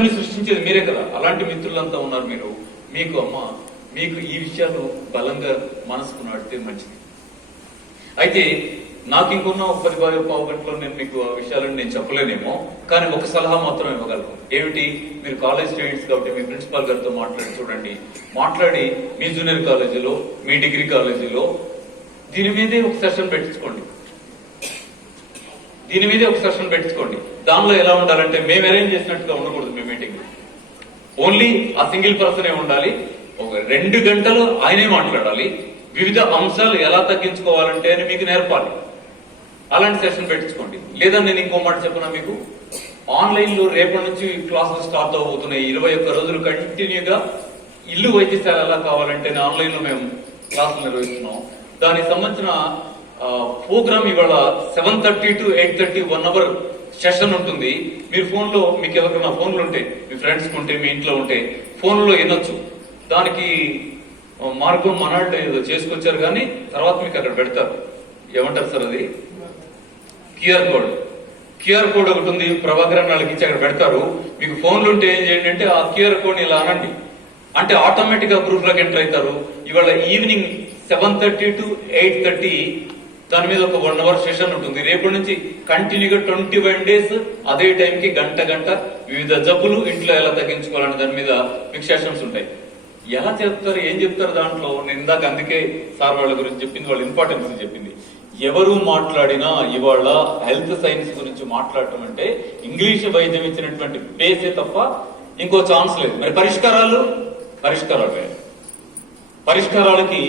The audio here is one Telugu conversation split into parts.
గంటని సృష్టించేది మీరే కదా. అలాంటి మిత్రులంతా ఉన్నారు మీరు. మీకు అమ్మ మీకు ఈ విషయాలు బలంగా మనసుకు నాటితే మంచిది. అయితే నాకు ఇంకున్న ఒక పది పది పావు గంటలో నేను మీకు ఆ విషయాలను నేను చెప్పలేనేమో కానీ ఒక సలహా మాత్రం ఇవ్వగలను. ఏమిటి? మీరు కాలేజ్ స్టూడెంట్స్ కాబట్టి మీ ప్రిన్సిపాల్ గారితో మాట్లాడి చూడండి. మాట్లాడి మీ జూనియర్ కాలేజీలో మీ డిగ్రీ కాలేజీలో దీని మీదే ఒక సెషన్ పెట్టించుకోండి. దీని మీదే ఒక సెషన్ పెట్టించుకోండి. దానిలో ఎలా ఉండాలంటే మేము అరేంజ్ చేసినట్టుగా ఉండకూడదు మీ మీటింగ్ ఓన్లీ ఆ సింగిల్ పర్సనే ఉండాలి. ఒక రెండు గంటలు ఆయనే మాట్లాడాలి. వివిధ అంశాలు ఎలా తగ్గించుకోవాలంటే అని మీకు నేర్పాలి. అలాంటి సెషన్ పెట్టించుకోండి. లేదా నేను ఇంకో మాట చెప్పనా మీకు? ఆన్లైన్లో రేపటి నుంచి క్లాసులు స్టార్ట్ అవబోతున్నాయి ఇరవై ఒక్క రోజులు కంటిన్యూగా ఇల్లు వైద్యశాల ఎలా కావాలంటే ఆన్లైన్లో మేము క్లాసులు నిర్వహిస్తున్నాం. దానికి సంబంధించిన ప్రోగ్రామ్ ఇవాళ seven thirty to eight thirty one hour session ఉంటుంది. మీరు ఫోన్లో మీకు ఎవరికైనా ఫోన్లు ఉంటే మీ ఫ్రెండ్స్ ఉంటే మీ ఇంట్లో ఉంటే ఫోన్లో వినొచ్చు. దానికి మార్గం మనాళ్ళు ఏదో చేసుకొచ్చారు కానీ తర్వాత మీకు అక్కడ పెడతారు. ఏమంటారు సార్ అది? QR code. క్యూఆర్ కోడ్ ఒకటి ఉంది ప్రభాకరణాలకి వాళ్ళకి ఇచ్చి అక్కడ పెడతారు. మీకు ఫోన్లు ఉంటే ఏం చేయండి అంటే ఆ క్యూఆర్ కోడ్ ఇలా అనండి. అంటే ఆటోమేటిక్గా గ్రూప్లోకి ఎంటర్ అవుతారు. ఇవాళ evening seven thirty to eight thirty దాని మీద ఒక వన్ అవర్ సెషన్ ఉంటుంది. రేపటి నుంచి కంటిన్యూగా ట్వంటీ వన్ డేస్ అదే టైంకి గంట గంట వివిధ జబ్బులు ఇంట్లో ఎలా తగ్గించుకోవాలని దాని మీద మీకు సెషన్స్ ఉంటాయి. ఎలా చెప్తారు ఏం చెప్తారు దాంట్లో? నేను ఇందాక అందుకే సార్ వాళ్ళ గురించి చెప్పింది వాళ్ళ ఇంపార్టెన్స్ చెప్పింది. ఎవరు మాట్లాడినా ఇవాళ హెల్త్ సైన్స్ గురించి మాట్లాడటం అంటే ఇంగ్లీష్ వైద్యం ఇచ్చినటువంటి బేసే తప్ప ఇంకో ఛాన్స్ లేదు. మరి పరిష్కారాలు? పరిష్కారాలు పరిష్కారాలకి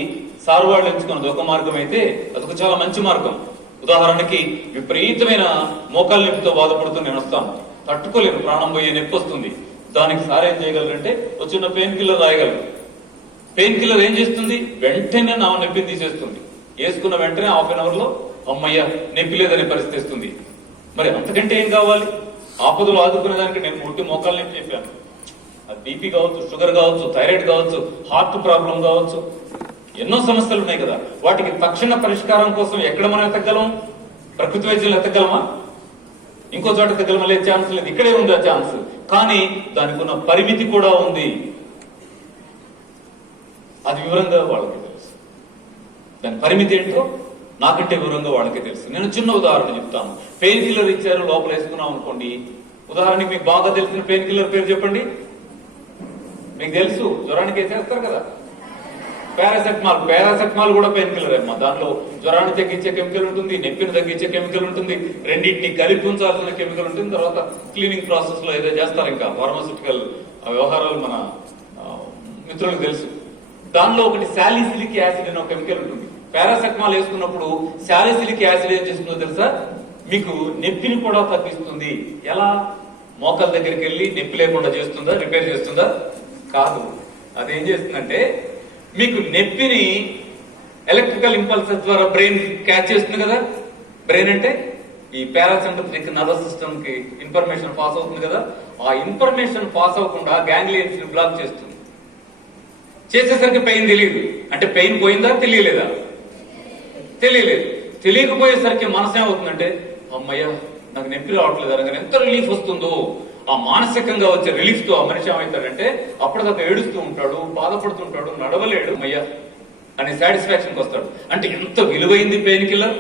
సార్ వాళ్ళు ఎంచుకున్నది ఒక మార్గం అయితే అదొక చాలా మంచి మార్గం. ఉదాహరణకి విపరీతమైన మోకాలు నొప్పితో బాధపడుతూ నేను వస్తాను. తట్టుకోలేను ప్రాణం పోయే నొప్పి వస్తుంది. దానికి సార్ ఏం చేయగలరంటే ఒక చిన్న పెయిన్ కిల్లర్ రాయగలరు పెయిన్ కిల్లర్ ఏం చేస్తుంది? వెంటనే నా నొప్పిని తీసేస్తుంది. వేసుకున్న వెంటనే హాఫ్ అన్ అవర్లో అమ్మయ్య నొప్పి లేదనే పరిస్థితి వస్తుంది మరి అంతకంటే ఏం కావాలి? ఆపదలు ఆదుకునే దానికి నేను ముట్టి మోకాలు నొప్పి చెప్పాను బీపీ కావచ్చు షుగర్ కావచ్చు థైరాయిడ్ కావచ్చు హార్ట్ ప్రాబ్లం కావచ్చు. ఎన్నో సమస్యలు ఉన్నాయి కదా. వాటికి తక్షణ పరిష్కారం కోసం ఎక్కడ మనం ఎత్తగలం ప్రకృతి వైద్యులు ఎత్తగలమా ఇంకో చోట ఎత్తగలమా లేదు ఛాన్స్ లేదు. ఇక్కడే ఉంది ఆ ఛాన్స్. కానీ దానికి ఉన్న పరిమితి కూడా ఉంది. అది వివరంగా వాళ్ళకి తెలుసు. దాని పరిమితి ఏంటో నాకంటే వివరంగా వాళ్ళకి తెలుసు. నేను చిన్న ఉదాహరణ చెప్తాను. పెయిన్ కిల్లర్ ఇచ్చారు లోపల వేసుకున్నాం అనుకోండి. ఉదాహరణకి మీకు బాగా తెలిసిన పెయిన్ కిల్లర్ పేరు చెప్పండి. మీకు తెలుసు జ్వరానికి వేసేస్తారు కదా. పారాసెటమాల్ పారాసెటమాల్ కూడా పెయిన్ కిల్లర్ అమ్మా. దాంట్లో జ్వరాన్ని తగ్గించే కెమికల్ ఉంటుంది నొప్పిని తగ్గించే కెమికల్ ఉంటుంది రెండింటిని కలిపి ఉంచాల్సిన కెమికల్ ఉంటుంది. తర్వాత క్లీనింగ్ ప్రాసెస్లో ఏదో చేస్తారు ఇంకా ఫార్మాసిటికల్ వ్యవహారాలు మన మిత్రులకు తెలుసు. దానిలో ఒకటి శాలిసిలిక్ యాసిడ్ అనే ఒక కెమికల్ ఉంటుంది. పారాసెటమాల్ వేసుకున్నప్పుడు శాలిసిలిక్ యాసిడ్ ఏం చేస్తుందో తెలుసా? మీకు నొప్పిని కూడా తగ్గిస్తుంది. ఎలా? మోకాల దగ్గరికి వెళ్ళి నొప్పి లేకుండా చేస్తుందా? రిపేర్ చేస్తుందా? కాదు. అదేం చేస్తుందంటే మీకు నొప్పిని ఎలక్ట్రికల్ ఇంపల్సెస్ ద్వారా బ్రెయిన్ క్యాచ్ చేస్తుంది కదా? బ్రెయిన్ అంటే ఈ పారాసింపథిక్ నర్వస్ సిస్టమ్కి ఇన్ఫర్మేషన్ పాస్ అవుతుంది కదా? ఆ ఇన్ఫర్మేషన్ పాస్ అవ్వకుండా గ్యాంగ్లియన్స్ని బ్లాక్ చేస్తుంది. చేసేసరికి పెయిన్ తెలియదు. అంటే పెయిన్ పోయిందా తెలియలేదా? తెలియలేదు. తెలియకపోయేసరికి మనసు ఏమవుతుందంటే అమ్మయ్య నాకు నొప్పి రావట్లేదు. అనగానే ఎంత రిలీఫ్ వస్తుందో. ఆ మానసికంగా వచ్చే రిలీఫ్తో ఆ మనిషి ఏమవుతాడంటే అప్పటిదాకా ఏడుస్తూ ఉంటాడు బాధపడుతుంటాడు నడవలేడు అయ్యా అనే సాటిస్ఫాక్షన్ వస్తాడు. అంటే ఎంత విలువైంది పెయిన్ కిల్లర్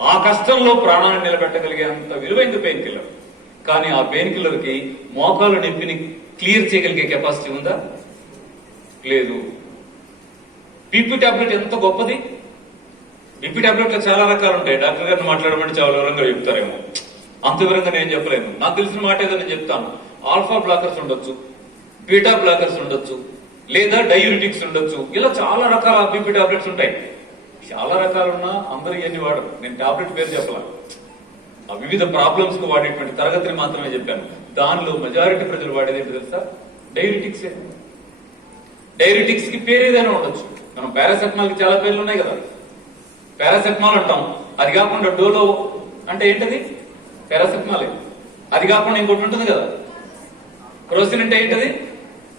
ఆ కష్టంలో ప్రాణాన్ని నిలబెట్టగలిగే అంత విలువైంది పెయిన్ కిల్లర్ కానీ ఆ పెయిన్ కిల్లర్కి మోకాలు నొప్పిని క్లియర్ చేయగలిగే కెపాసిటీ ఉందా? లేదు. బీపీ టాబ్లెట్ ఎంత గొప్పది? బీపీ టాబ్లెట్లు చాలా రకాలు ఉంటాయి డాక్టర్ గారిని మాట్లాడమని చాలా వివరంగా చెప్తారేమో. అంత వివరంగా నేను చెప్పలేను. నాకు తెలిసిన మాట ఏదో నేను చెప్తాను. ఆల్ఫా బ్లాకర్స్ ఉండొచ్చు బీటా బ్లాకర్స్ ఉండొచ్చు లేదా డయూరిటిక్స్ ఉండొచ్చు. ఇలా చాలా రకాల బీపీ టాబ్లెట్స్ ఉంటాయి. చాలా రకాలున్నా అందరూ ఇవన్నీ వాడరు. నేను టాబ్లెట్ పేరు చెప్పలా. ఆ వివిధ ప్రాబ్లమ్స్కు వాడేటువంటి తరగతిని మాత్రమే చెప్పాను. దానిలో మెజారిటీ ప్రజలు వాడేది ఏంటి తెలుసా? డైరిటిక్స్ డైరిటిక్స్కి పేరు ఏదైనా ఉండొచ్చు. మనం పారాసెటమాల్కి చాలా పేర్లు ఉన్నాయి కదా. పారాసెటమాల్ అంటాం. అది కాకుండా డోలో అంటే ఏంటది? పారాసెటమాల్ అది కాకుండా ఇంకోటి ఉంటుంది కదా. క్రోసిన్ అంటే ఏంటది?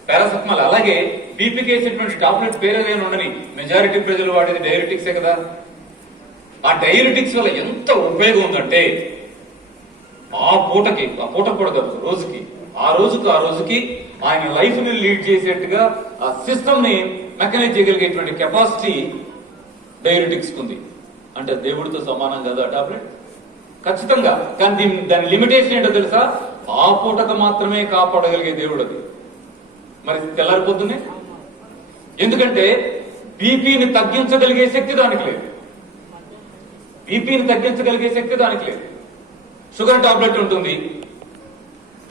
పారాసెటమాల్. అలాగే బీపీకి వేసేటువంటి టాబ్లెట్ పేరు ఉండని మెజారిటీ ప్రజలు వాడేది డయాబెటిక్సే కదా. ఆ డయాబెటిక్స్ వల్ల ఎంత ఉపయోగం ఉందంటే ఆ పూటకి ఆ పూట కూడా కాదు రోజుకి ఆ రోజుకు ఆ రోజుకి ఆయన లైఫ్ని లీడ్ చేసేట్టుగా ఆ సిస్టమ్ని మెకనైజ్ చేయగలిగేటువంటి కెపాసిటీ డయాబెటిక్స్ ఉంది. అంటే దేవుడితో సమానం కదా టాబ్లెట్? ఖచ్చితంగా. కానీ దీని దాని లిమిటేషన్ ఏంటో తెలుసా? ఆ పూటకు మాత్రమే కాపాడగలిగే దేవుడు అది. మరి తెల్లారిపోతుంది ఎందుకంటే బీపీని తగ్గించగలిగే శక్తి దానికి లేదు. బీపీని తగ్గించగలిగే శక్తి దానికి లేదు. షుగర్ టాబ్లెట్ ఉంటుంది.